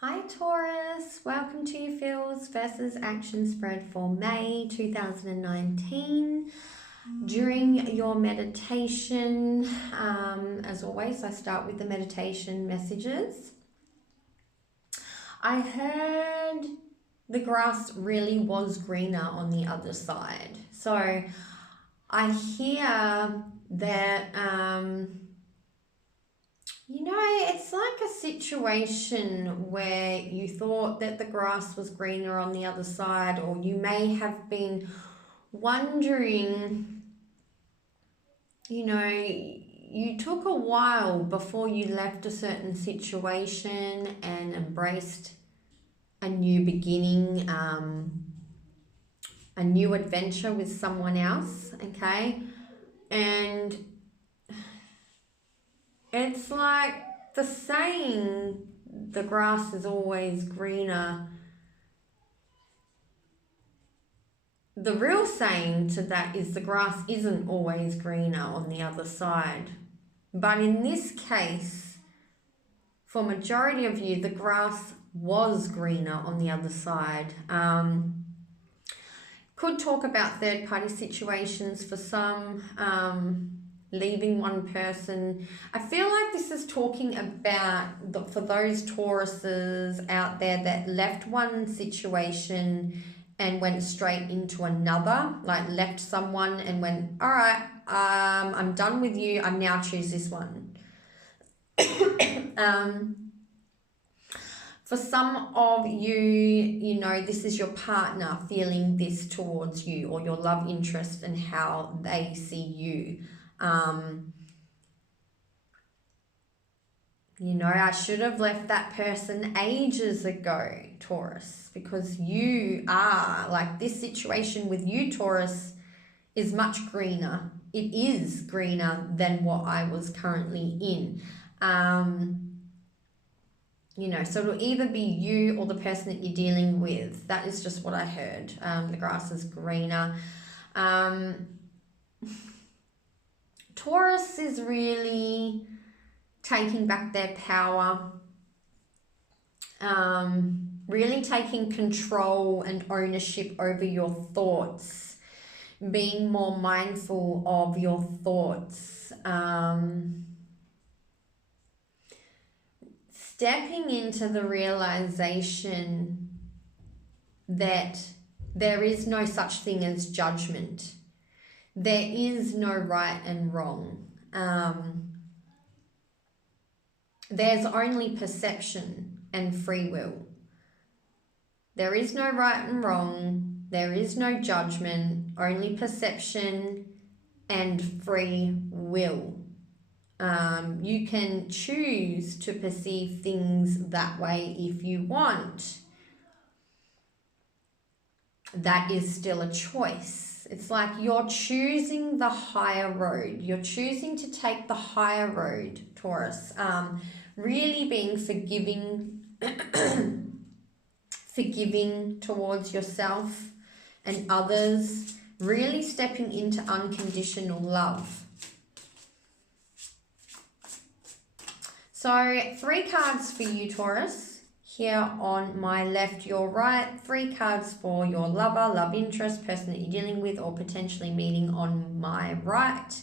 Hi Taurus, welcome to your feels versus action spread for May 2019. During your meditation, as always, I start with the meditation messages. I heard the grass really was greener on the other side. So I hear that it's like a situation where you thought that the grass was greener on the other side, or you may have been wondering, you took a while before you left a certain situation and embraced a new beginning, a new adventure with someone else, okay? And it's like the saying, the grass is always greener. The real saying to that is the grass isn't always greener on the other side. But in this case, for majority of you, the grass was greener on the other side. Could talk about third-party situations for some, leaving one person. I feel like this is talking about for those Tauruses out there that left one situation and went straight into another, like left someone and went, all right, I'm done with you, I'm now choose this one. For some of you, this is your partner feeling this towards you, or your love interest and how they see you. I should have left that person ages ago, Taurus, because you are, like, this situation with you, Taurus, is much greener. It is greener than what I was currently in. So it'll either be you or the person that you're dealing with. That is just what I heard. The grass is greener. Taurus is really taking back their power, really taking control and ownership over your thoughts, being more mindful of your thoughts, stepping into the realization that there is no such thing as judgment. There is no right and wrong. There's only perception and free will. There is no right and wrong. There is no judgment, only perception and free will. You can choose to perceive things that way if you want. That is still a choice. It's like you're choosing the higher road. You're choosing to take the higher road, Taurus. Really being forgiving, forgiving towards yourself and others. Really stepping into unconditional love. So 3 cards for you, Taurus. Here on my left, your right. 3 cards for your lover, love interest, person that you're dealing with or potentially meeting on my right,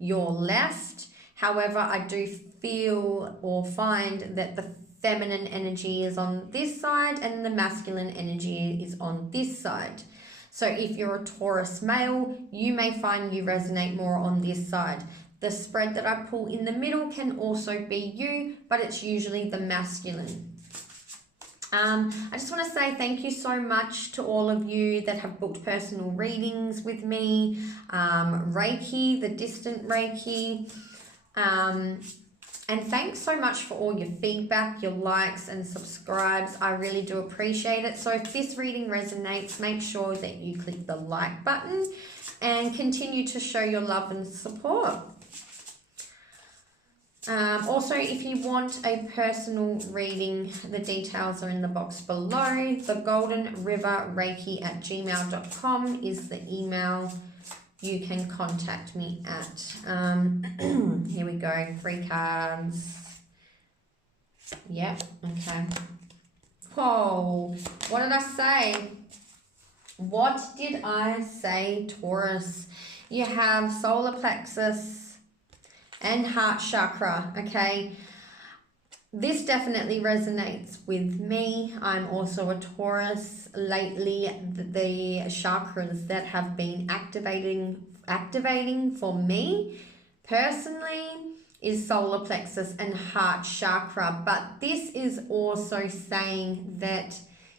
your left. However, I do feel or find that the feminine energy is on this side and the masculine energy is on this side. So if you're a Taurus male, you may find you resonate more on this side. The spread that I pull in the middle can also be you, but it's usually the masculine. I just want to say thank you so much to all of you that have booked personal readings with me, Reiki, the distant Reiki, and thanks so much for all your feedback, your likes and subscribes. I really do appreciate it. So if this reading resonates, make sure that you click the like button and continue to show your love and support. Also, if you want a personal reading, the details are in the box below. The goldenriverreiki@gmail.com is the email you can contact me at. Here we go, 3 cards. Yep, okay. Whoa, what did I say? What did I say, Taurus? You have solar plexus and heart chakra, okay? This definitely resonates with me. I'm also a Taurus. Lately, the chakras that have been activating for me personally is solar plexus and heart chakra. But this is also saying that,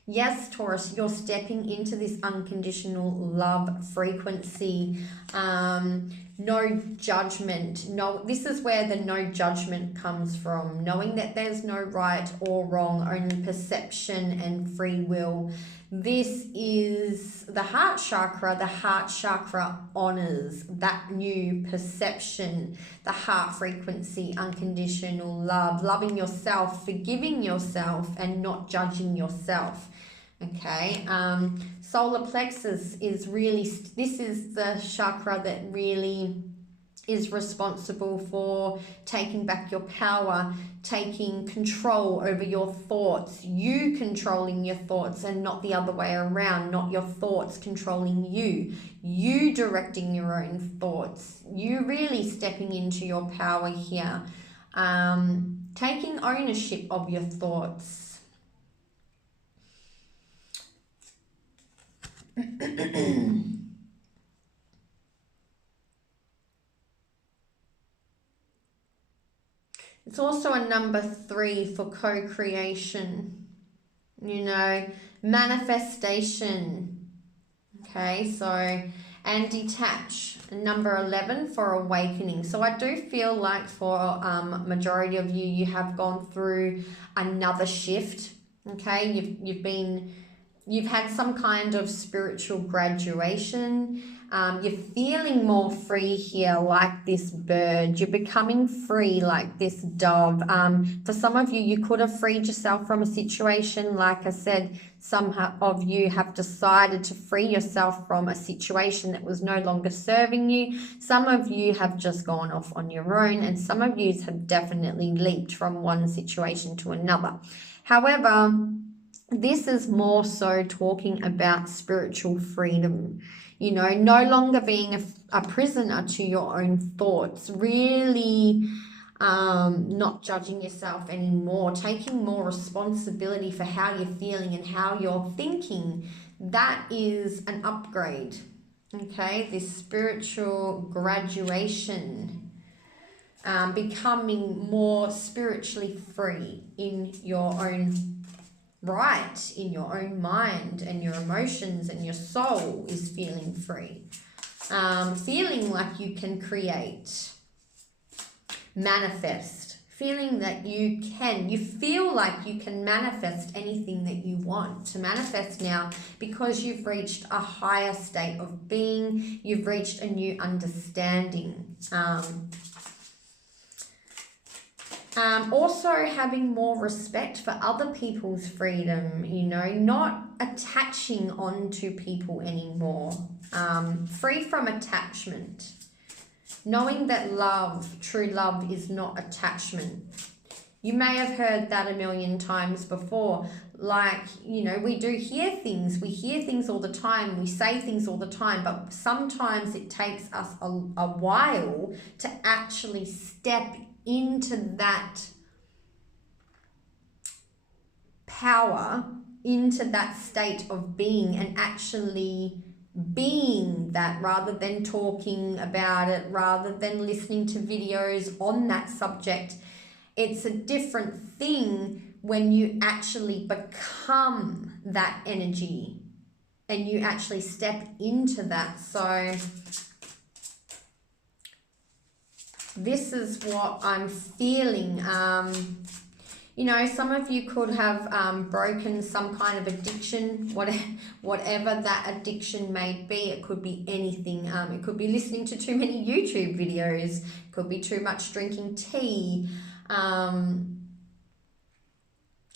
yes, Taurus, you're stepping into this unconditional love frequency. No judgment. No, this is where the no judgment comes from. Knowing that there's no right or wrong, only perception and free will. This is the heart chakra. The heart chakra honors that new perception, the heart frequency, unconditional love, loving yourself, forgiving yourself, and not judging yourself. Okay, solar plexus is really, this is the chakra that really is responsible for taking back your power, taking control over your thoughts, you controlling your thoughts and not the other way around, not your thoughts controlling you, you directing your own thoughts, you really stepping into your power here, taking ownership of your thoughts. It's also a number 3 for co-creation, you know, manifestation. Okay, so, and detach, number 11 for awakening. So I do feel like for majority of you, you have gone through another shift. Okay, you've had some kind of spiritual graduation. You're feeling more free here like this bird. You're becoming free like this dove. For some of you, you could have freed yourself from a situation. Like I said, some of you have decided to free yourself from a situation that was no longer serving you. Some of you have just gone off on your own, and some of you have definitely leaped from one situation to another. However, this is more so talking about spiritual freedom, you know, no longer being a prisoner to your own thoughts, really not judging yourself anymore, taking more responsibility for how you're feeling and how you're thinking. That is an upgrade, okay? This spiritual graduation, becoming more spiritually free in your own right, in your own mind, and your emotions and your soul is feeling free. Feeling like you can create, manifest, feeling that you feel like you can manifest anything that you want to manifest now, because you've reached a higher state of being, you've reached a new understanding. Also having more respect for other people's freedom, you know, not attaching on to people anymore, free from attachment, knowing that love, true love, is not attachment. You may have heard that a million times before, like, you know, we hear things all the time, we say things all the time, but sometimes it takes us a while to actually step into that power, into that state of being, and actually being that, rather than talking about it, rather than listening to videos on that subject. It's a different thing when you actually become that energy and you actually step into that. So this is what I'm feeling. You know, some of you could have broken some kind of addiction, whatever that addiction may be. It could be anything. It could be listening to too many YouTube videos. It could be too much drinking tea.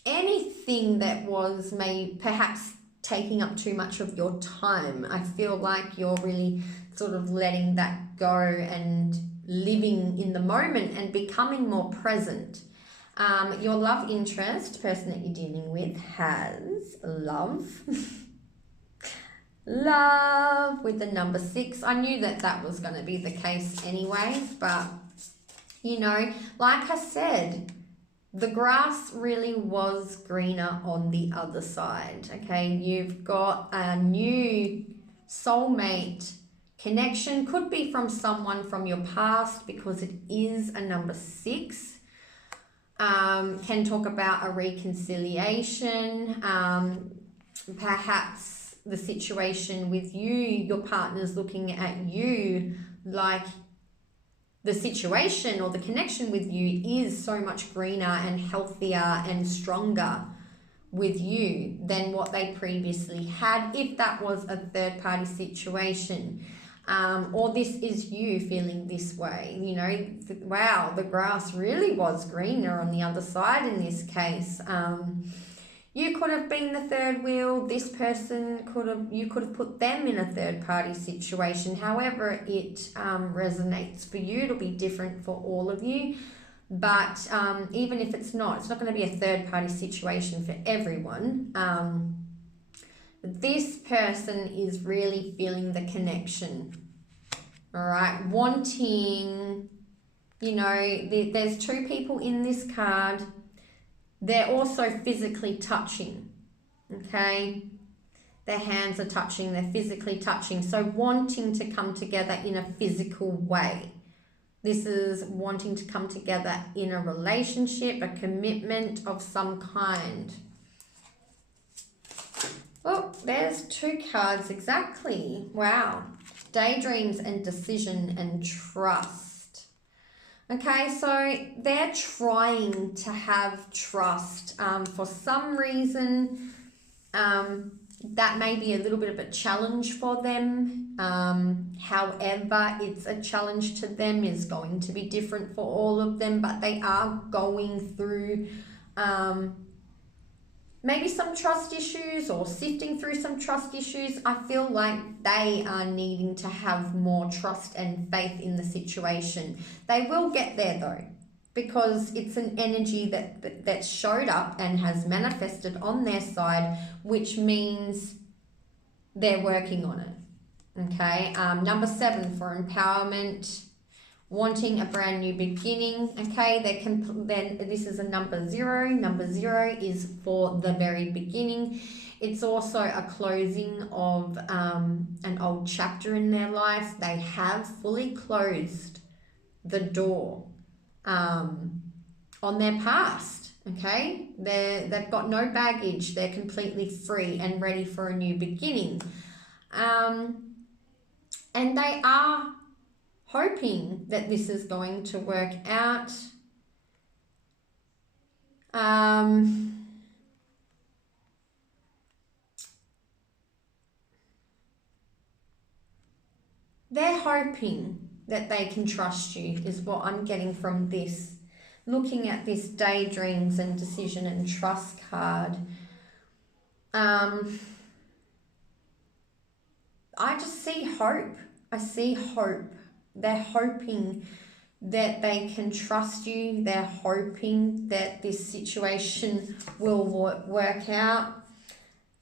Anything that was perhaps taking up too much of your time. I feel like you're really sort of letting that go and living in the moment and becoming more present. Your love interest, person that you're dealing with, has love. Love with the number 6. I knew that that was going to be the case anyway, but you know, like I said, the grass really was greener on the other side. Okay, you've got a new soulmate connection, could be from someone from your past because it is a number 6. Can talk about a reconciliation, perhaps the situation with you, your partner's looking at you like the situation or the connection with you is so much greener and healthier and stronger with you than what they previously had, if that was a third party situation. Or this is you feeling this way, you know, wow, the grass really was greener on the other side in this case. You could have been the third wheel. This person you could have put them in a third party situation. However it resonates for you, it'll be different for all of you. But even if it's not going to be a third party situation for everyone. This person is really feeling the connection. All right, wanting, you know, there's 2 people in this card. They're also physically touching, okay? Their hands are touching, they're physically touching. So wanting to come together in a physical way. This is wanting to come together in a relationship, a commitment of some kind. Oh, there's 2 cards exactly. Wow. Daydreams and decision and trust. Okay, so they're trying to have trust. For some reason, that may be a little bit of a challenge for them. However, it's a challenge to them, is going to be different for all of them, but they are going through maybe some trust issues or sifting through some trust issues. I feel like they are needing to have more trust and faith in the situation. They will get there though, because it's an energy that showed up and has manifested on their side, which means they're working on it. Okay, number 7 for empowerment, wanting a brand new beginning. Okay, then this is a number 0. Number 0 is for the very beginning. It's also a closing of an old chapter in their life. They have fully closed the door on their past. Okay, they've got no baggage. They're completely free and ready for a new beginning. And they are hoping that this is going to work out. They're hoping that they can trust you, is what I'm getting from this. Looking at this daydreams and decision and trust card, I just see hope. I see hope. They're hoping that they can trust you. They're hoping that this situation will work out.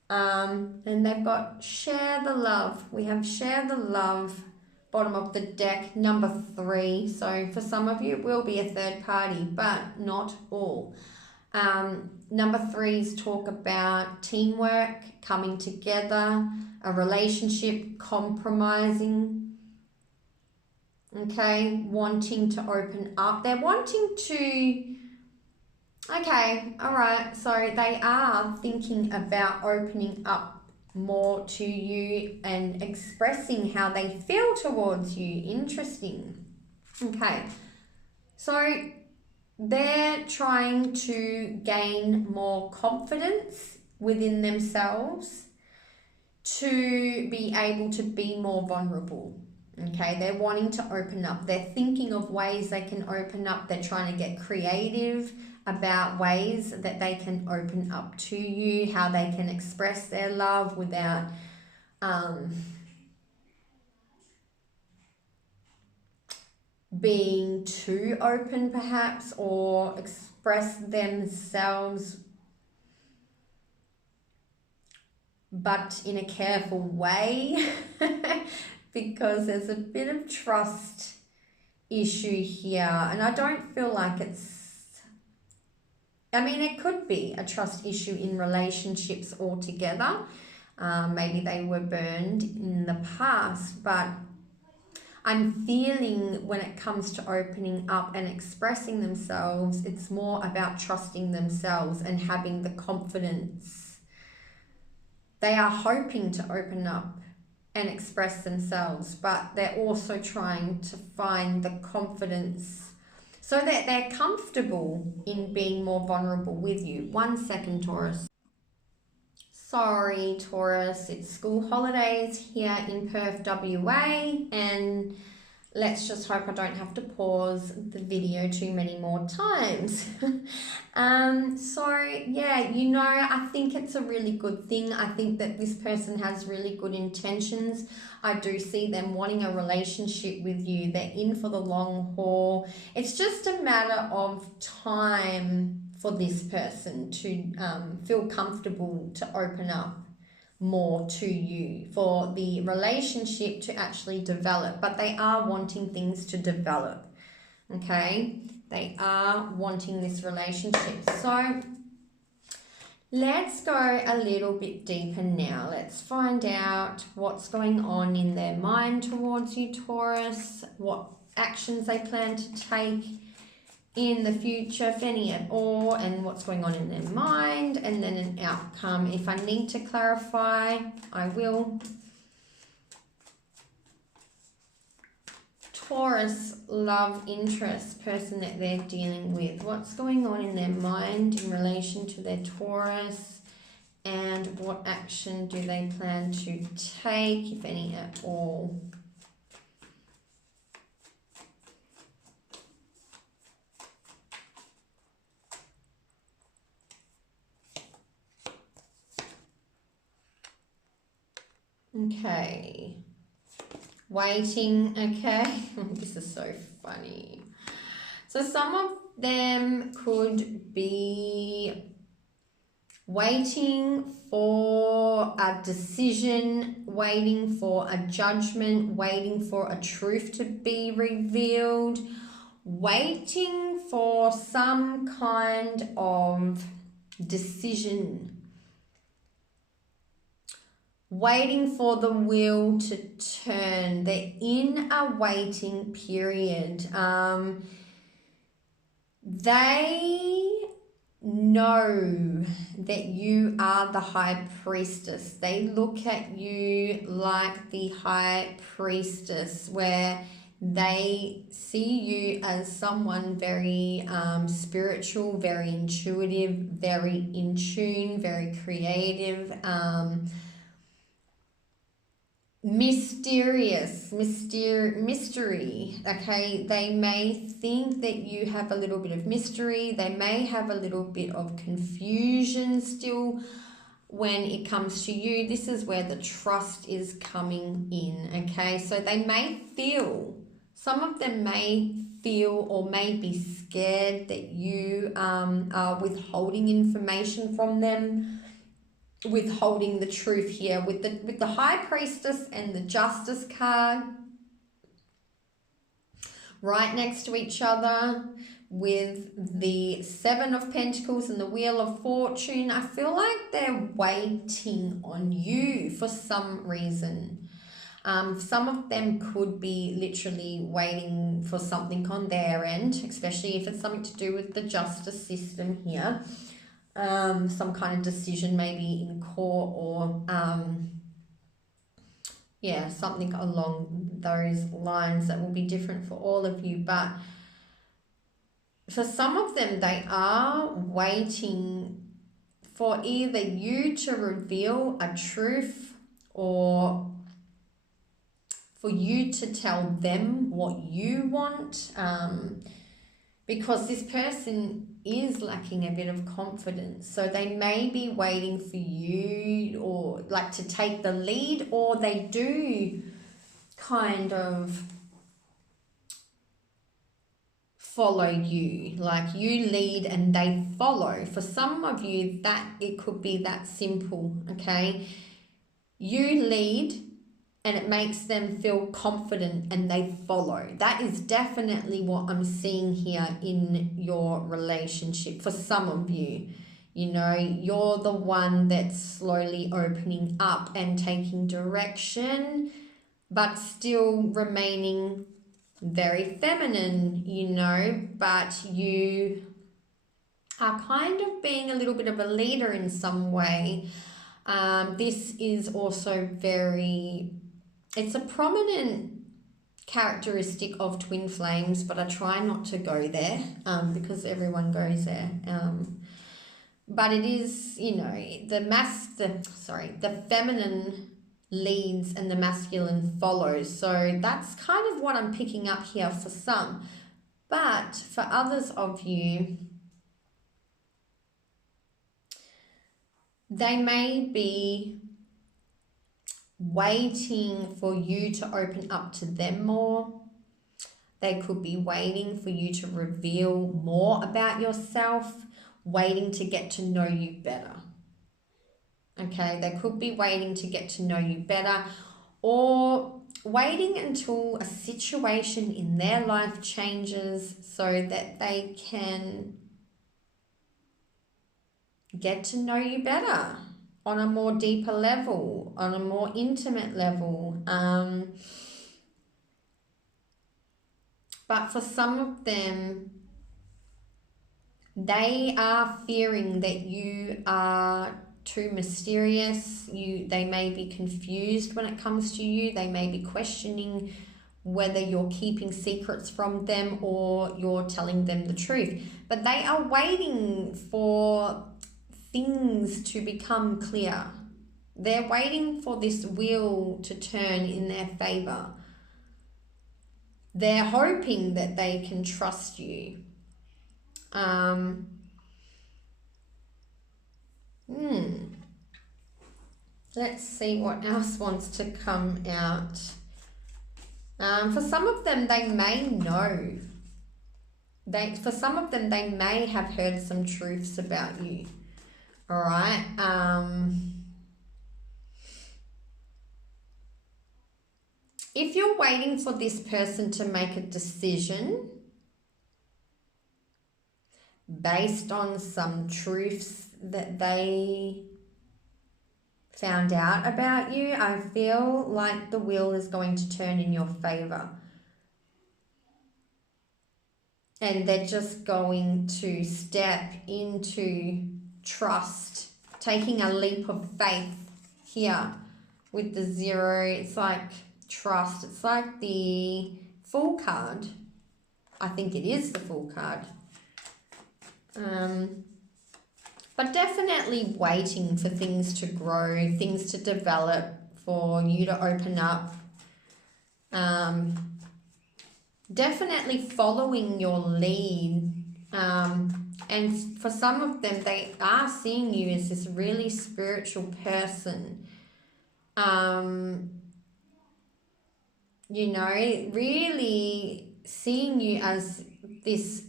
And they've got share the love. We have share the love, bottom of the deck, number 3. So for some of you, it will be a third party, but not all. Number 3s talk about teamwork, coming together, a relationship, compromising. Okay, wanting to open up. They're wanting to, okay, all right. So they are thinking about opening up more to you and expressing how they feel towards you. Interesting. Okay, so they're trying to gain more confidence within themselves to be able to be more vulnerable. Okay, they're wanting to open up. They're thinking of ways they can open up. They're trying to get creative about ways that they can open up to you, how they can express their love without being too open perhaps, or express themselves but in a careful way because there's a bit of trust issue here, and I don't feel like it could be a trust issue in relationships altogether. Maybe they were burned in the past, but I'm feeling when it comes to opening up and expressing themselves, it's more about trusting themselves and having the confidence. They are hoping to open up and express themselves, but they're also trying to find the confidence so that they're comfortable in being more vulnerable with you. 1 second, Taurus. Sorry, Taurus, it's school holidays here in Perth, WA, and let's just hope I don't have to pause the video too many more times. So yeah, I think it's a really good thing. I think that this person has really good intentions. I do see them wanting a relationship with you. They're in for the long haul. It's just a matter of time for this person to feel comfortable to open up more to you, for the relationship to actually develop. But they are wanting things to develop, okay? They are wanting this relationship. So let's go a little bit deeper now. Let's find out what's going on in their mind towards you, Taurus, what actions they plan to take in the future, if any at all, and what's going on in their mind, and then an outcome. If I need to clarify, I will. Taurus, love interest, person that they're dealing with. What's going on in their mind in relation to their Taurus, and what action do they plan to take, if any at all? Okay, waiting, okay. This is so funny. So some of them could be waiting for a decision, waiting for a judgment, waiting for a truth to be revealed, waiting for some kind of decision, waiting for the wheel to turn. They're in a waiting period. They know that you are the high priestess. They look at you like the high priestess, where they see you as someone very spiritual, very intuitive, very in tune, very creative, mysterious, mystery, okay? They may think that you have a little bit of mystery. They may have a little bit of confusion still when it comes to you. This is where the trust is coming in, okay? So they may feel, some of them may feel or may be scared that you are withholding information from them, withholding the truth here with the high priestess and the justice card right next to each other, with the 7 of Pentacles and the Wheel of Fortune. I feel like they're waiting on you for some reason. Some of them could be literally waiting for something on their end, especially if it's something to do with the justice system here. Some kind of decision maybe in court, or yeah, something along those lines that will be different for all of you. But for some of them, they are waiting for either you to reveal a truth, or for you to tell them what you want, because this person is lacking a bit of confidence. So they may be waiting for you, or like to take the lead, or they do kind of follow you, like you lead and they follow. For some of you, that it could be that simple, okay? You lead and it makes them feel confident and they follow. That is definitely what I'm seeing here in your relationship for some of you. You know, you're the one that's slowly opening up and taking direction, but still remaining very feminine, you know, but you are kind of being a little bit of a leader in some way. This is also it's a prominent characteristic of twin flames, but I try not to go there because everyone goes there. But it is, you know, the feminine leads and the masculine follows. So that's kind of what I'm picking up here for some. But for others of you, they may be waiting for you to open up to them more. They could be waiting for you to reveal more about yourself, waiting to get to know you better. Okay, they could be waiting to get to know you better, or waiting until a situation in their life changes so that they can get to know you better on a more deeper level, on a more intimate level. But for some of them, they are fearing that you are too mysterious. They may be confused when it comes to you. They may be questioning whether you're keeping secrets from them or you're telling them the truth. But they are waiting for things to become clear. They're waiting for this wheel to turn in their favor. They're hoping that they can trust you. Let's see what else wants to come out. For some of them, they may know. For some of them, they may have heard some truths about you. All right. If you're waiting for this person to make a decision based on some truths that they found out about you, I feel like the wheel is going to turn in your favor. And they're just going to step into trust, taking a leap of faith here with the 0. It's like trust. It's like the Fool card. I think it is the Fool card. But definitely waiting for things to grow, things to develop, for you to open up. Definitely following your lead. And for some of them, they are seeing you as this really spiritual person. You know, really seeing you as this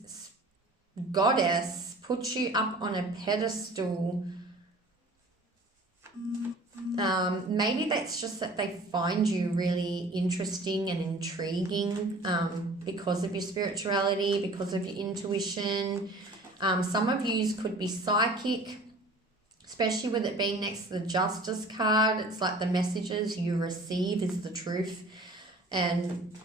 goddess, puts you up on a pedestal. Maybe that's just that they find you really interesting and intriguing because of your spirituality, because of your intuition. Some of you could be psychic, especially with it being next to the Justice card. It's like the messages you receive is the truth, and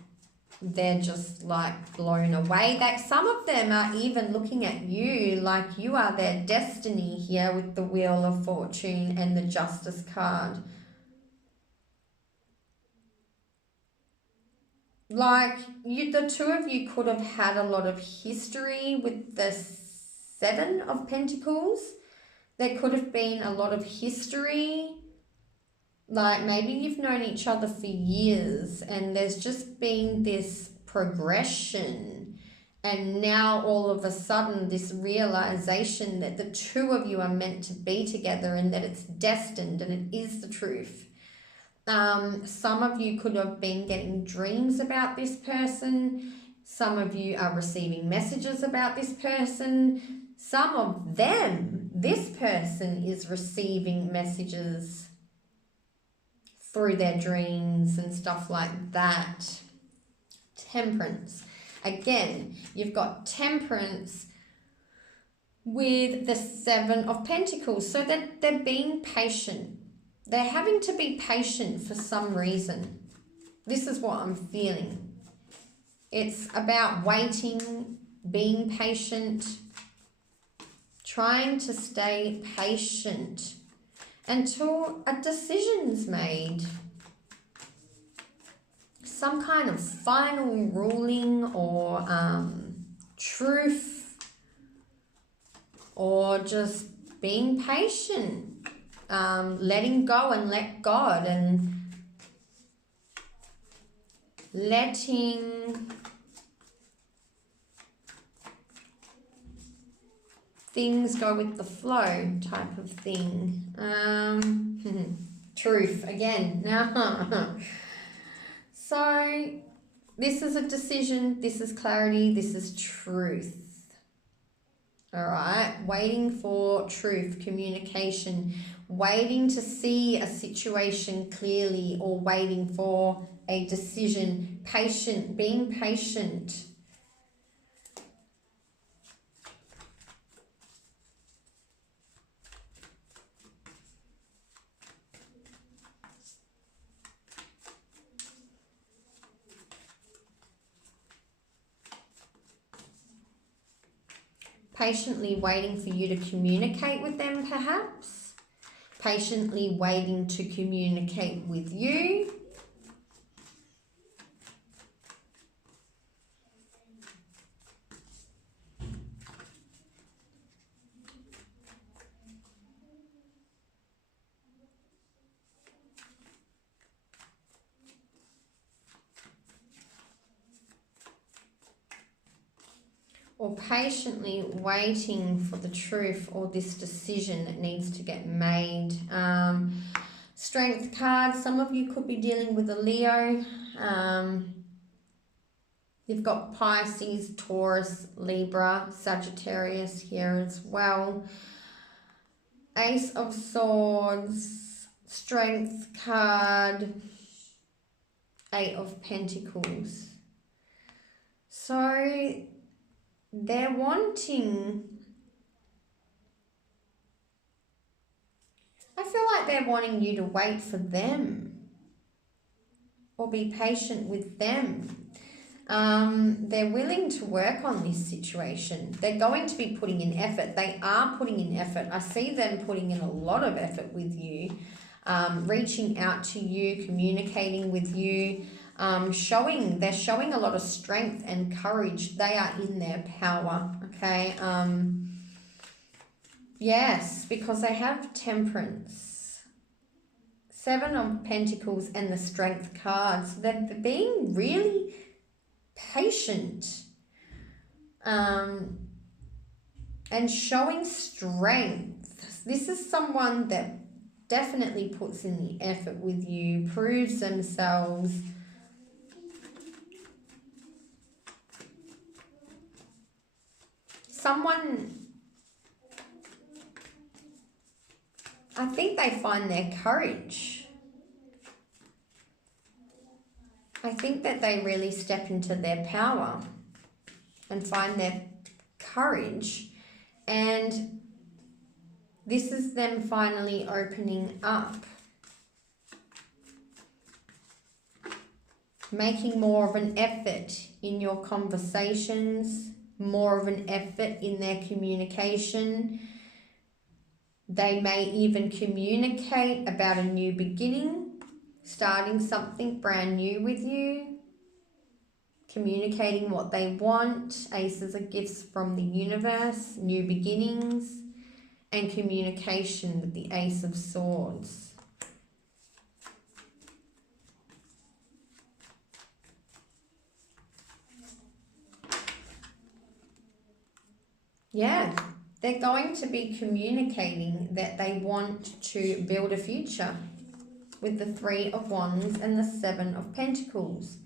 they're just like blown away. That some of them are even looking at you like you are their destiny here with the Wheel of Fortune and the Justice card. Like the two of you could have had a lot of history with the 7 of Pentacles. There could have been a lot of history. Like maybe you've known each other for years and there's just been this progression, and now all of a sudden this realization that the two of you are meant to be together and that it's destined and it is the truth. Some of you could have been getting dreams about this person, Some of you are receiving messages about this person. Some of them, this person is receiving messages through their dreams and stuff like that. Temperance. Again, you've got temperance with the Seven of Pentacles. So that they're being patient. They're having to be patient for some reason. This is what I'm feeling. It's about waiting, being patient, trying to stay patient until a decision's made. Some kind of final ruling or truth, or just being patient, letting go and let God, and letting things go with the flow type of thing. Truth again. So this is a decision, this is clarity, this is truth. All right, waiting for truth, communication, waiting to see a situation clearly, or waiting for a decision, patient, being patient. Patiently waiting for you to communicate with them, perhaps. Patiently waiting to communicate with you. Or patiently waiting for the truth or this decision that needs to get made. Strength card, some of you could be dealing with a Leo. You've got Pisces, Taurus, Libra, Sagittarius here as well. Ace of Swords, Strength card, Eight of Pentacles. So they're wanting, I feel like they're wanting you to wait for them or be patient with them. They're willing to work on this situation. They're going to be putting in effort. They are putting in effort. I see them putting in a lot of effort with you, reaching out to you, communicating with you. They're showing a lot of strength and courage. They are in their power, okay? Yes, because they have temperance, Seven of Pentacles, and the Strength cards. They're being really patient, and showing strength. This is someone that definitely puts in the effort with you, proves themselves. Someone, I think they find their courage. I think that they really step into their power and find their courage, and this is them finally opening up, making more of an effort in your conversations, more of an effort in their communication. They may even communicate about a new beginning, starting something brand new with you, communicating what they want. Aces are gifts from the universe, new beginnings, and communication with the Ace of Swords. Yeah, they're going to be communicating that they want to build a future with the Three of Wands and the Seven of Pentacles.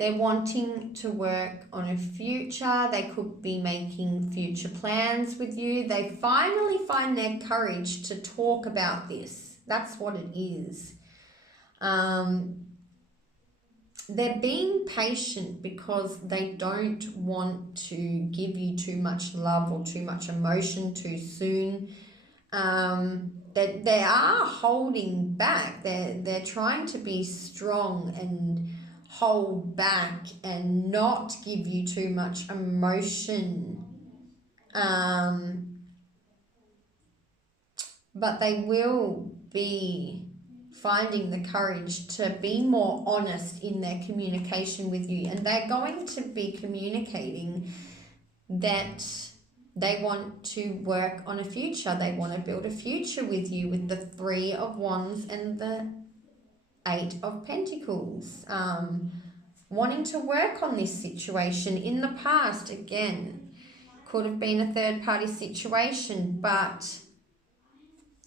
They're wanting to work on a future. They could be making future plans with you. They finally find their courage to talk about this. That's what it is. They're being patient because they don't want to give you too much love or too much emotion too soon. They are holding back. They're trying to be strong and hold back and not give you too much emotion. But they will be finding the courage to be more honest in their communication with you, and they're going to be communicating that they want to work on a future. They want to build a future with you, with the 3 of Wands and the 8 of Pentacles. Wanting to work on this situation. In the past, again, could have been a third-party situation, but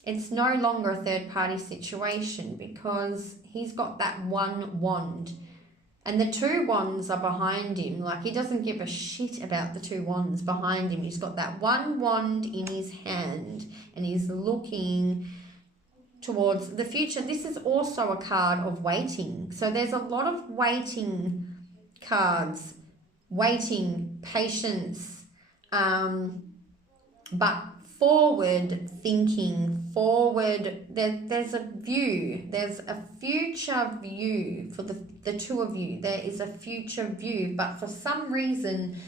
it's no longer a third-party situation because he's got that 1 wand. And the 2 wands are behind him. Like, he doesn't give a shit about the 2 wands behind him. He's got that 1 wand in his hand and he's looking towards the future. This is also a card of waiting. So there's a lot of waiting cards. Waiting, patience, but forward thinking, forward, there's a view, there's a future view for the 2 of you. There is a future view, but for some reason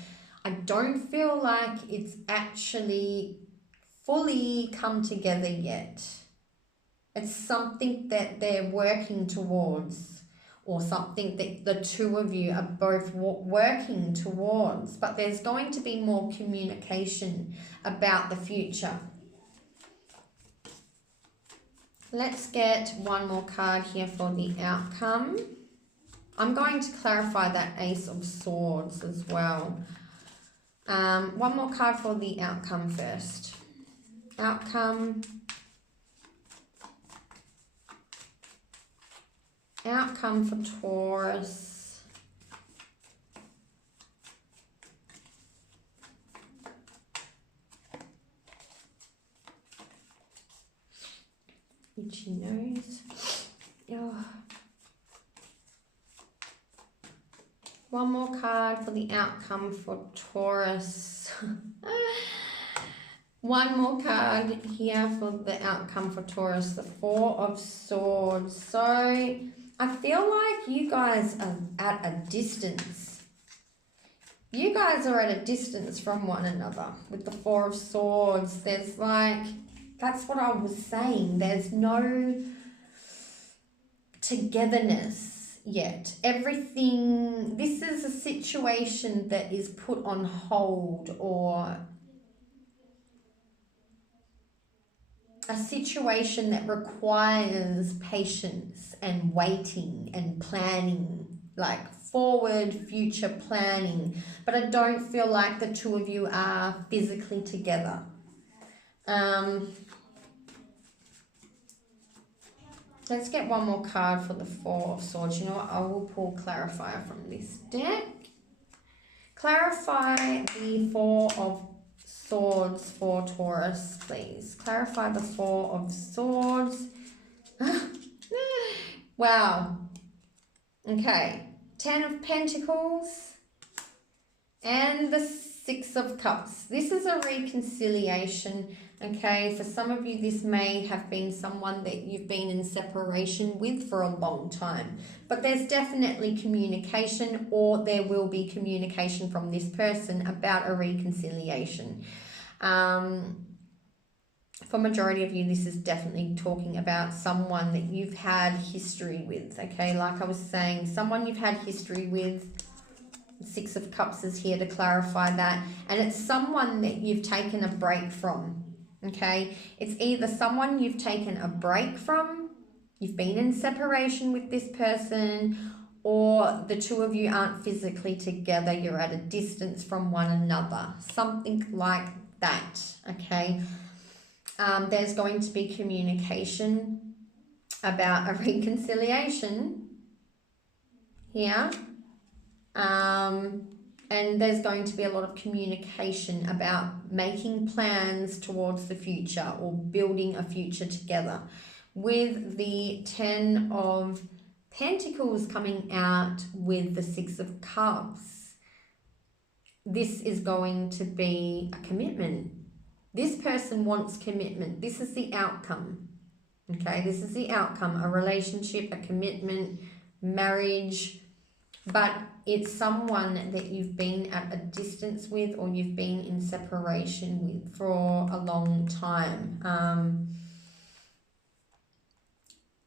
I don't feel like it's actually fully come together yet. It's something that they're working towards, or something that the 2 of you are both working towards, but there's going to be more communication about the future. Let's get one more card here for the outcome. I'm going to clarify that Ace of Swords as well. One more card for the outcome first. Outcome for Taurus. Itchy nose. Oh. One more card for the outcome for Taurus. One more card here for the outcome for Taurus, the 4 of Swords. So I feel like you guys are at a distance. You guys are at a distance from one another with the 4 of Swords. There's like, that's what I was saying. There's no togetherness yet. Everything, this is a situation that is put on hold, or a situation that requires patience and waiting and planning, like forward future planning. But I don't feel like the 2 of you are physically together. Let's get one more card for the 4 of Swords. You know what? I will pull Clarifier from this deck. Clarify the 4 of Swords for Taurus, please. Clarify the 4 of Swords. Wow. Okay. 10 of Pentacles and the 6 of Cups. This is a reconciliation. Okay, for some of you, this may have been someone that you've been in separation with for a long time. But there's definitely communication, or there will be communication from this person about a reconciliation. For majority of you, this is definitely talking about someone that you've had history with. Okay, like I was saying, someone you've had history with. 6 of Cups is here to clarify that. And it's someone that you've taken a break from. Okay, it's either someone you've taken a break from, you've been in separation with this person, or the 2 of you aren't physically together, you're at a distance from one another. Something like that, okay? There's going to be communication about a reconciliation here. And there's going to be a lot of communication about making plans towards the future or building a future together. With the 10 of Pentacles coming out with the 6 of Cups, this is going to be a commitment. This person wants commitment. This is the outcome. Okay, this is the outcome. A relationship, a commitment, marriage, but it's someone that you've been at a distance with or you've been in separation with for a long time.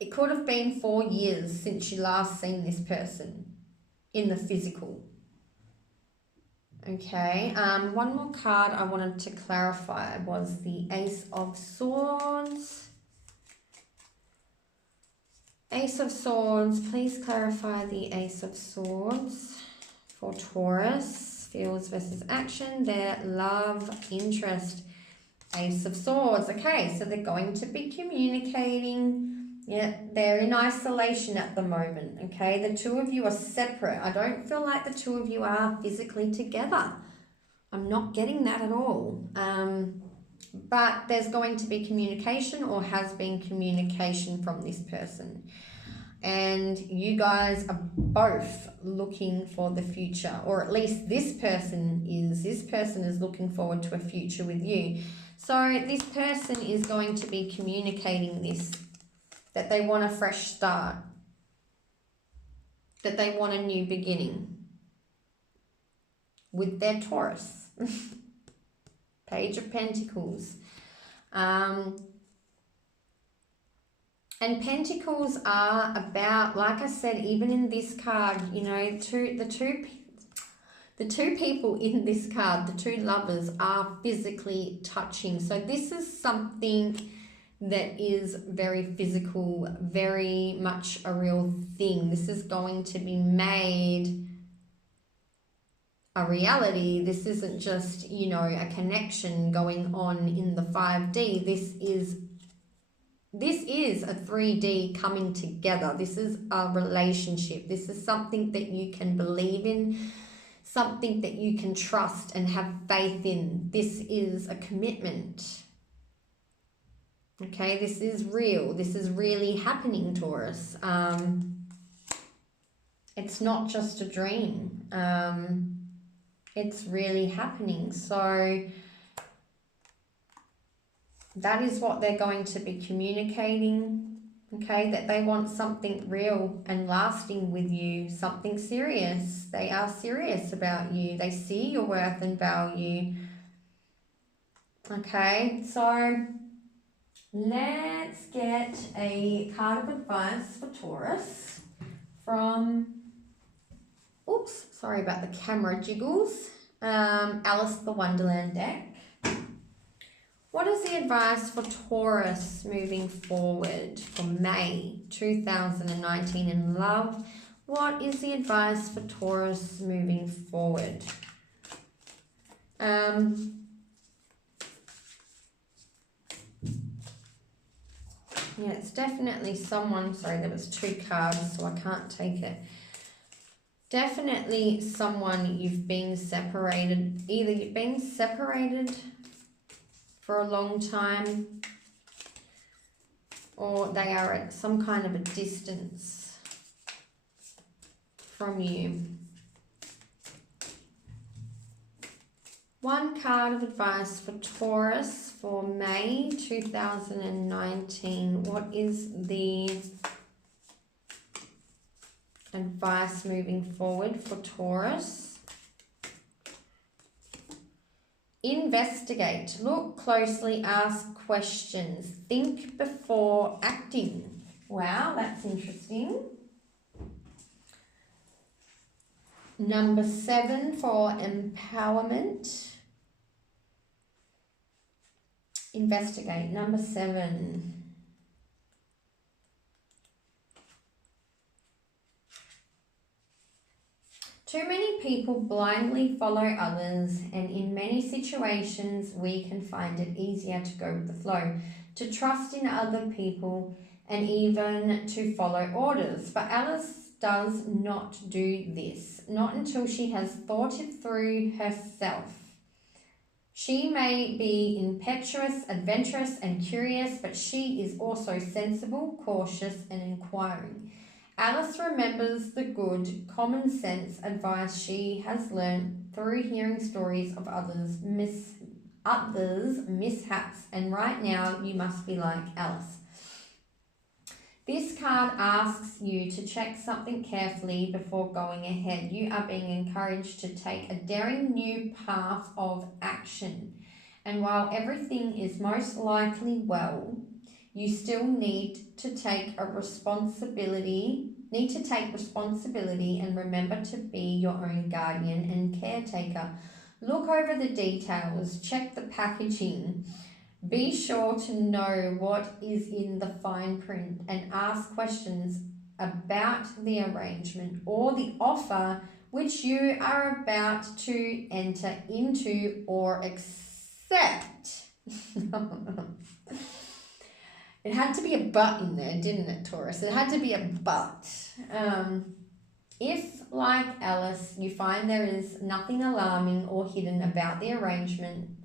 It could have been 4 years since you last seen this person in the physical. Okay, one more card I wanted to clarify was the Ace of Swords. Ace of Swords, please clarify the Ace of Swords for Taurus. Feels versus action, their love, interest. Ace of Swords, okay, so they're going to be communicating. Yeah, they're in isolation at the moment, okay? The two of you are separate. I don't feel like the two of you are physically together. I'm not getting that at all. But there's going to be communication or has been communication from this person. And you guys are both looking for the future, or at least this person is looking forward to a future with you. So this person is going to be communicating this, that they want a fresh start, that they want a new beginning with their Taurus. Page of Pentacles. And Pentacles are about, like I said, even in this card, you know, the two people in this card, the two lovers, are physically touching. So this is something that is very physical, very much a real thing. This is going to be made a reality. This isn't just, you know, a connection going on in the 5D. This is a 3D coming together. This is a relationship. This is something that you can believe in, something that you can trust and have faith in. This is a commitment. Okay, this is real. This is really happening, Taurus. It's not just a dream. It's really happening. So that is what they're going to be communicating, okay? That they want something real and lasting with you, something serious. They are serious about you. They see your worth and value, okay? So let's get a card of advice for Taurus from, oops, sorry about the camera jiggles, Alice the Wonderland deck. What is the advice for Taurus moving forward for May 2019 in love? What is the advice for Taurus moving forward? Yeah, it's definitely someone, sorry, there was 2 cards, so I can't take it. Definitely someone you've been separated, either you've been separated for a long time, or they are at some kind of a distance from you. One card of advice for Taurus for May 2019. What is the advice moving forward for Taurus? Investigate, look closely, ask questions, think before acting. Wow, that's interesting. Number 7 for empowerment. Investigate, number 7. Too many people blindly follow others, and in many situations we can find it easier to go with the flow, to trust in other people, and even to follow orders. For Alice does not do this, not until she has thought it through herself. She may be impetuous, adventurous, and curious, but she is also sensible, cautious, and inquiring. Alice remembers the good, common sense advice she has learned through hearing stories of others' mishaps, and right now you must be like Alice. This card asks you to check something carefully before going ahead. You are being encouraged to take a daring new path of action. And while everything is most likely well, you still need to take responsibility and remember to be your own guardian and caretaker. Look over the details, check the packaging. Be sure to know what is in the fine print and ask questions about the arrangement or the offer which you are about to enter into or accept. It had to be a but in there, didn't it, Taurus? It had to be a but. If, like Alice, you find there is nothing alarming or hidden about the arrangement,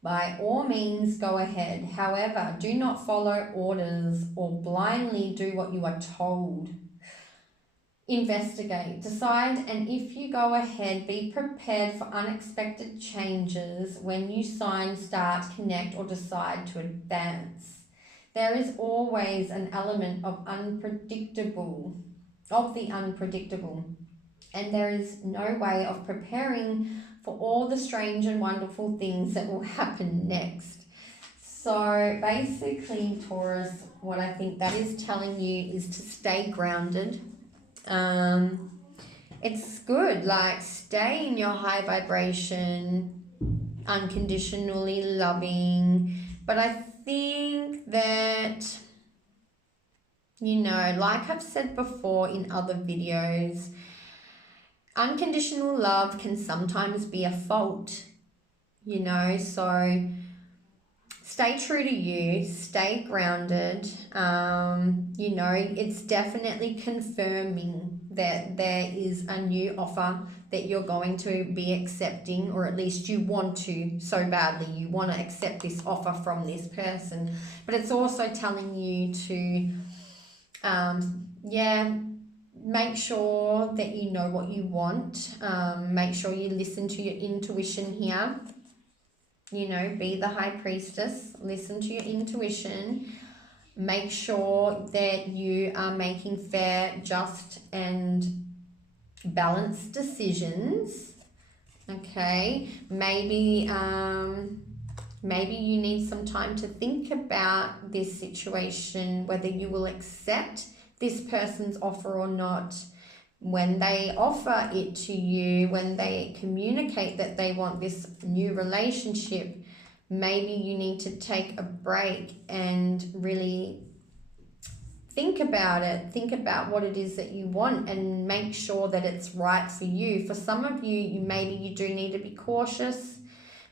by all means, go ahead. However, do not follow orders or blindly do what you are told. Investigate, decide, and if you go ahead, be prepared for unexpected changes when you sign, start, connect, or decide to advance. There is always an element of the unpredictable, and there is no way of preparing for all the strange and wonderful things that will happen next. So basically, Taurus, what I think that is telling you is to stay grounded. It's good, like stay in your high vibration, unconditionally loving. But I think that, like I've said before in other videos, unconditional love can sometimes be a fault, so stay true to you, stay grounded. It's definitely confirming that there is a new offer that you're going to be accepting, or at least you want to so badly. You want to accept this offer from this person. But it's also telling you to, make sure that you know what you want. Make sure you listen to your intuition here. Be the high priestess. Listen to your intuition. Make sure that you are making fair, just, and balanced decisions. Okay. Maybe you need some time to think about this situation, whether you will accept this person's offer or not. When they offer it to you, when they communicate that they want this new relationship, maybe you need to take a break and really think about it. Think about what it is that you want and make sure that it's right for you. For some of you, maybe you do need to be cautious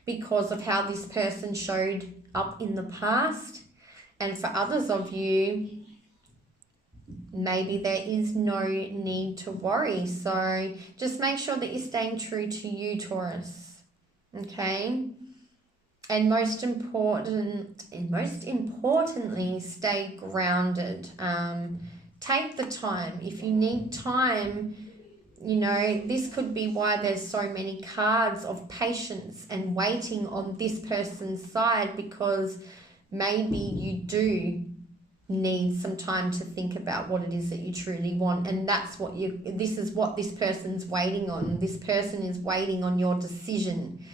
because of how this person showed up in the past. And for others of you, maybe there is no need to worry. So just make sure that you're staying true to you, Taurus. Okay? And most importantly, stay grounded. Take the time. If you need time, this could be why there's so many cards of patience and waiting on this person's side, because maybe you do need some time to think about what it is that you truly want, and this is what this person's waiting on. This person is waiting on your decision.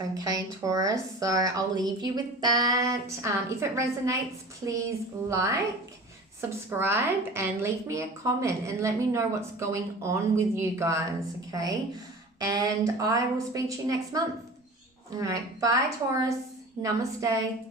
Okay, Taurus, so I'll leave you with that. If it resonates, please like, subscribe, and leave me a comment and let me know what's going on with you guys, okay? And I will speak to you next month. All right, bye, Taurus. Namaste.